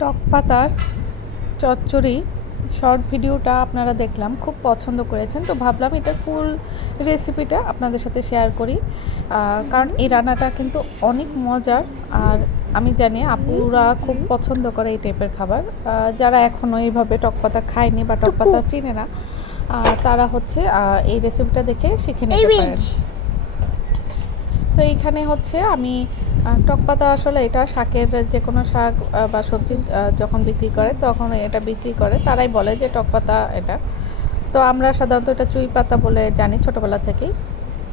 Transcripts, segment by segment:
টক পাতার চচ্চড়ি শর্ট ভিডিওটা আপনারা দেখলাম, খুব পছন্দ করেছেন, তো ভাবলাম এটার ফুল রেসিপিটা আপনাদের সাথে শেয়ার করি। কারণ এই রান্নাটা কিন্তু অনেক মজার, আর আমি জানি আপুরা খুব পছন্দ করে এই টাইপের খাবার। যারা এখনও এইভাবে টক পাতা খায়নি বা টক পাতা চিনে না, তারা হচ্ছে এই রেসিপিটা দেখে শিখে নিতে পারেন। তো এইখানে হচ্ছে আমি টক পাতা, আসলে এটা শাকের, যে কোনো শাক বা সবজি যখন বিক্রি করে তখন এটা বিক্রি করে, তারাই বলে যে টক পাতা এটা। তো আমরা সাধারণত এটা চুই পাতা বলে জানি ছোটোবেলা থেকেই।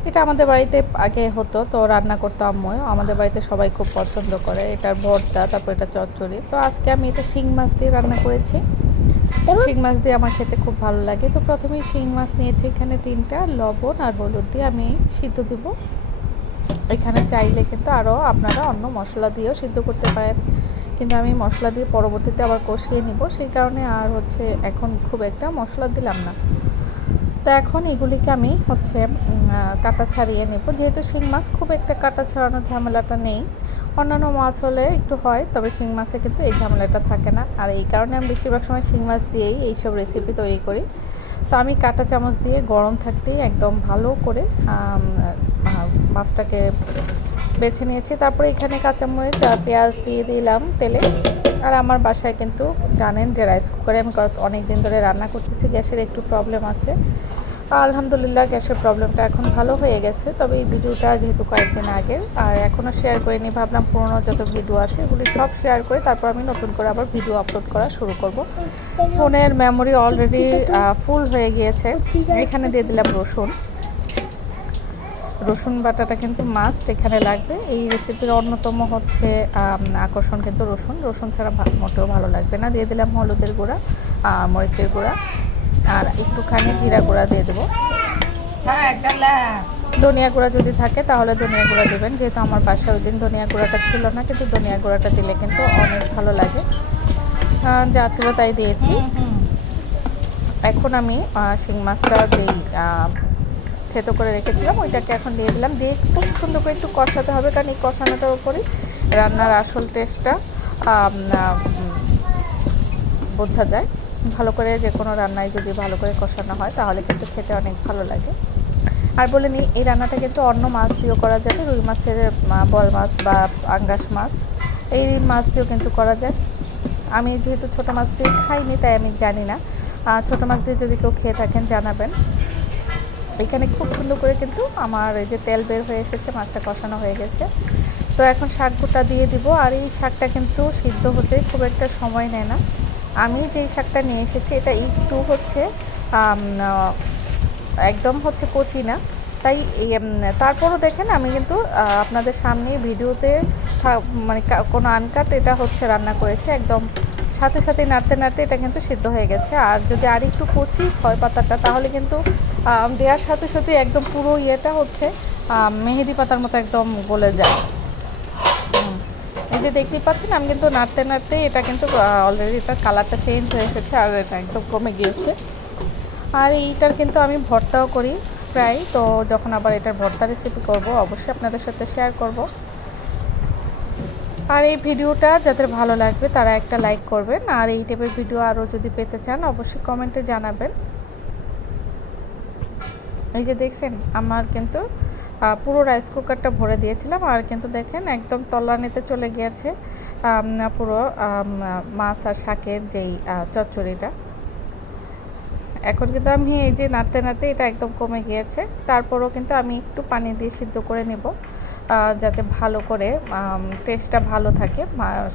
এটা আমাদের বাড়িতে আগে হতো, তো রান্না করতো আম্মু। আমাদের বাড়িতে সবাই খুব পছন্দ করে এটার ভর্তা, তারপর এটা চচ্চড়ি। তো আজকে আমি এটা শিং মাছ দিয়ে রান্না করেছি। শিং মাছ দিয়ে আমার খেতে খুব ভালো লাগে। তো প্রথমেই শিং মাছ নিয়েছি এখানে 3টা, লবণ আর হলুদ দিয়ে আমি সিদ্ধ দিব। এখানে চাইলে কিন্তু আরও আপনারা অন্য মশলা দিয়েও সিদ্ধ করতে পারেন, কিন্তু আমি মশলা দিয়ে পরবর্তীতে আবার কষিয়ে নিব, সেই কারণে আর হচ্ছে এখন খুব একটা মশলা দিলাম না। তো এখন এগুলিকে আমি হচ্ছে কাটা ছাড়িয়ে নেব। যেহেতু শিং মাছ, খুব একটা কাটা ছাড়ানোর ঝামেলাটা নেই। অন্যান্য মাছ হলে একটু হয়, তবে শিং মাছে কিন্তু এই ঝামেলাটা থাকে না। আর এই কারণে আমি বেশিরভাগ সময় শিং মাছ দিয়েই এইসব রেসিপি তৈরি করি। তো আমি কাঁটা চামচ দিয়ে গরম থাকতেই একদম ভালো করে মাছটাকে বেছে নিয়েছি। তারপরে এখানে কাঁচামরিচ আর পেঁয়াজ দিয়ে দিলাম তেলে। আর আমার বাসায় কিন্তু জানেন যে রাইস কুকারে আমি অনেক দিন ধরে রান্না করতেছি, গ্যাসের একটু প্রবলেম আছে। আলহামদুলিল্লাহ গ্যাসের প্রবলেমটা এখন ভালো হয়ে গেছে। তবে এই ভিডিওটা যেহেতু কয়েকদিন আগের, আর এখনও শেয়ার করিনি, ভাবলাম পুরোনো যত ভিডিও আছে এগুলি সব শেয়ার করে তারপর আমি নতুন করে আবার ভিডিও আপলোড করা শুরু করব। ফোনের মেমোরি অলরেডি ফুল হয়ে গিয়েছে। এখানে দিয়ে দিলাম রসুন। রসুন বাটাটা কিন্তু মাস্ট এখানে লাগবে। এই রেসিপির অন্যতম হচ্ছে আকর্ষণ কিন্তু রসুন ছাড়া মোটেও ভালো লাগবে না। দিয়ে দিলাম হলুদের গুঁড়া, মরিচের গুঁড়া, আর একটুখানি জিরা গুঁড়া দিয়ে দেবো। ধনিয়া গুঁড়া যদি থাকে তাহলে ধনিয়া গুঁড়া দেবেন, যেহেতু আমার বাসায় ওই দিন ধনিয়া গুঁড়াটা ছিল না, কিন্তু ধনিয়া গুঁড়াটা দিলে কিন্তু অনেক ভালো লাগে। যা ছিল তাই দিয়েছি। এখন আমি শিং মাছটা যেই থেতো করে রেখেছিলাম ওইটাকে এখন দিয়ে দিলাম। দিয়ে খুব সুন্দর করে একটু কষাতে হবে, কারণ এই কষানোটার উপরই রান্নার আসল টেস্টটা বোঝা যায়। ভালো করে যে কোনো রান্নায় যদি ভালো করে কষানো হয় তাহলে কিন্তু খেতে অনেক ভালো লাগে। আর বলে নিই, এই রান্নাটা কিন্তু অন্য মাছ দিয়েও করা যাবে। রুই মাছের বল মাছ বা আঙ্গাস মাছ, এই মাছ দিয়েও কিন্তু করা যায়। আমি যেহেতু ছোটো মাছ দিয়ে খাইনি তাই আমি জানি না। ছোটো মাছ দিয়ে যদি কেউ খেয়ে থাকেন জানাবেন। এখানে খুব সুন্দর করে কিন্তু আমার এই যে তেল বের হয়ে এসেছে, মাছটা কষানো হয়ে গেছে। তো এখন শাকটা দিয়ে দিব। আর এই শাকটা কিন্তু সিদ্ধ হতে খুব একটা সময় নেয় না। আমি যেই শাকটা নিয়ে এসেছি এটা একটু হচ্ছে একদম হচ্ছে কচি না, তাই তারপরও দেখেন আমি কিন্তু আপনাদের সামনে ভিডিওতে মানে কোনো আনকাট এটা হচ্ছে রান্না করেছি। একদম সাথে সাথে নাড়তে নাড়তে এটা কিন্তু সিদ্ধ হয়ে গেছে। আর যদি আর একটু কচি হয় পাতাটা, তাহলে কিন্তু দেওয়ার সাথে সাথে একদম পুরো ইয়েটা হচ্ছে মেহেদি পাতার মতো একদম গলে যায়। এই যে দেখতেই পাচ্ছেন, আমি কিন্তু নাড়তে নাড়তেই এটা কিন্তু অলরেডি এটার কালারটা চেঞ্জ হয়ে এসেছে আর এটা একদম কমে গিয়েছে। আর এইটার কিন্তু আমি ভর্তাও করি প্রায়, তো যখন আবার এটার ভর্তা রেসিপি করব অবশ্যই আপনাদের সাথে শেয়ার করব। আর এই ভিডিওটা যাদের ভালো লাগবে তারা একটা লাইক করবেন, আর এই টাইপের ভিডিও আরও যদি পেতে চান অবশ্যই কমেন্টে জানাবেন। এই যে দেখছেন, আমার কিন্তু পুরো রাইস কুকারটা ভরে দিয়েছিলাম, আর কিন্তু দেখেন একদম তলানিতে চলে গিয়েছে পুরো মাছ আর শাকের যেই চচ্চড়িটা। এখন কিন্তু আমি এই যে নাড়তে নাড়তে এটা একদম কমে গিয়েছে। তারপরও কিন্তু আমি একটু পানি দিয়ে সিদ্ধ করে নেব, যাতে ভালো করে টেস্টটা ভালো থাকে।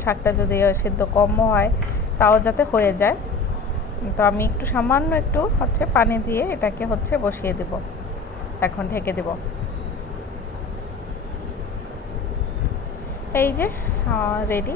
শাকটা যদি সিদ্ধ কমও হয় তাও যাতে হয়ে যায়। তো আমি একটু সামান্য একটু হচ্ছে পানি দিয়ে এটাকে হচ্ছে বসিয়ে দেব, এখন ঢেকে দেব। এই যে রেডি।